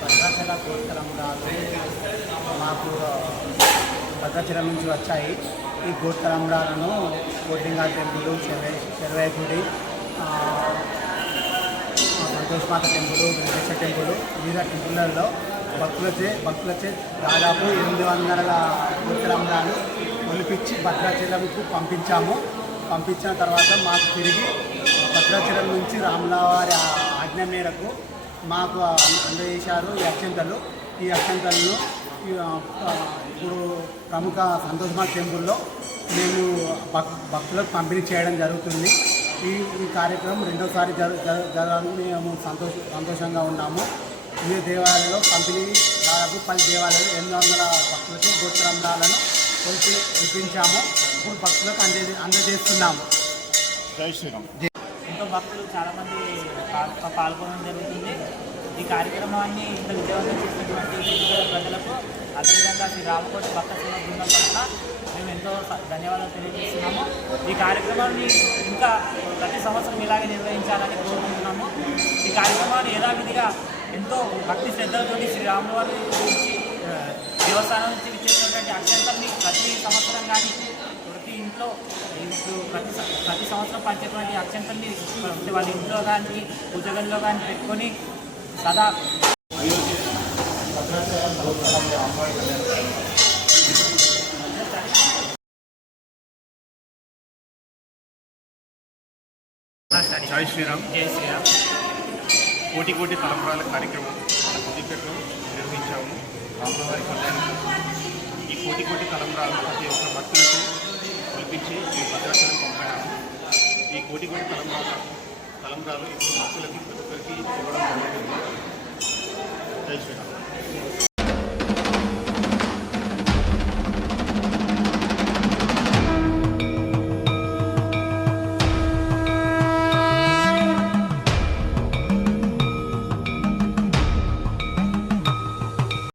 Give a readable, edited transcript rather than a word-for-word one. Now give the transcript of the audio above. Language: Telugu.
భద్రాచల గోత్రమురాలు మాకు భద్రాచలం నుంచి వచ్చాయి. ఈ గోత్రమురాలను కోటింగా టెంపుల్, చెరువయ్య గుడి, సంతోషమాత టెంపుల్, వెంకటేశ్వర టెంపుల్, వివిధ టెంపుల్లో భక్తులచే దాదాపు 800 గోత్రమురాలు ఒలిపించి భద్రాచలంకు పంపించిన తర్వాత మాకు తిరిగి భద్రాచలం నుంచి రాములవారి ఆజ్ఞ మేరకు మాకు అందజేశారు ఈ అక్షంతలను. ఇప్పుడు ప్రముఖ సంతోషమాత టెంపుల్లో మేము భక్తులకు పంపిణీ చేయడం జరుగుతుంది. ఈ కార్యక్రమం రెండోసారి జరగాలని మేము సంతోషంగా ఉన్నాము. ఈ దేవాలయంలో పంపిణీ దాదాపు 10 దేవాలయాలు 800 భక్తులకి గోత్రమురాలను ఇప్పించాము. ఇప్పుడు భక్తులకు అందజేస్తున్నాము. జై శ్రీరామ్. ఎంతో భక్తులు చాలామంది పాల్గొనడం జరుగుతుంది. ఈ కార్యక్రమాన్ని ఇంత విజయవంతం చేసినటువంటి ప్రజలకు, అదేవిధంగా శ్రీ రామకోట భక్త సేవ బృందం పట్ల మేము ఎంతో ధన్యవాదాలు తెలియజేస్తున్నాము. ఈ కార్యక్రమాన్ని ఇంకా ప్రతి సంవత్సరం ఇలాగే నిర్వహించాలని కోరుకుంటున్నాము. ఈ కార్యక్రమాన్ని యథావిధిగా ఎంతో భక్తి శ్రద్ధలతో శ్రీరాముల వారి గురించి దేవస్థానం నుంచి ఇచ్చేసినటువంటి అక్షంతల్ని ప్రతి సంవత్సరం కానీ ప్రతి ఇంట్లో ప్రతి సంవత్సరం పంచేటువంటి అక్షంతల్ని వాళ్ళ ఇంట్లో కానీ పూజగదిలో కానీ పెట్టుకొని సదా జై శ్రీరామ్. జై శ్రీరామ్. కోటి తలంబ్రాల కార్యక్రమం కొద్దిపేటలో నిర్వహించాము. రాములవారి కళ్యాణం. ఈ కోటి తలంబ్రాలు ప్రతి ఒక్క భక్తులకు కల్పించి ఈ భద్రాచలం పంపాము. ఈ కోటి తలంబ్రాలు ఇప్పుడు భక్తులకి ప్రతి ఒక్కరికి ఇవ్వడం జరుగుతుంది. జై శ్రీరామ్.